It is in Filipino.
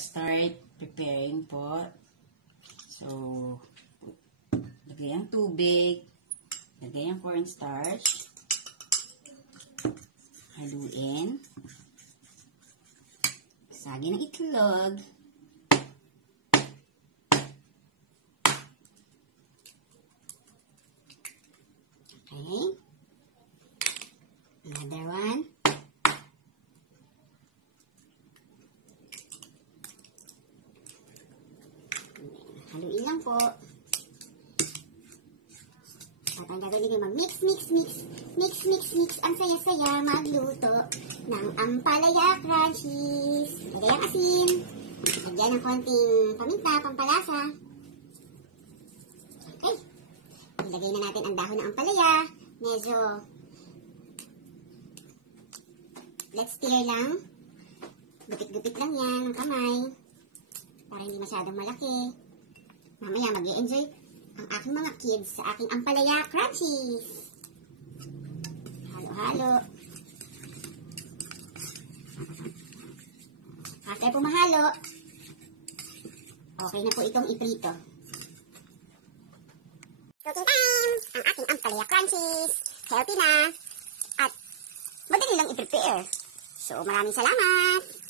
start preparing po. So, lagay ang tubig, lagay ang cornstarch, haluin, sagin ng itlog, okay, another one, haluin lang po. At ang gagawin nyo mag-mix. Ang saya-saya magluto ng Ampalaya Crunchies. Lagay ang asin. Lagyan ng konting paminta, pampalasa. Okay. Ilagay na natin ang dahon ng ampalaya. Medyo let's stir lang. Gupit-gupit lang yan ng kamay. Para hindi masyadong malaki. Mamaya mag-i-enjoy ang aking mga kids sa aking Ampalaya Crunchies. Halo-halo. After po mahalo, okay na po itong iprito. Cooking time! Ang aking Ampalaya Crunchies. Healthy na. At madali lang i-prepare. So maraming salamat!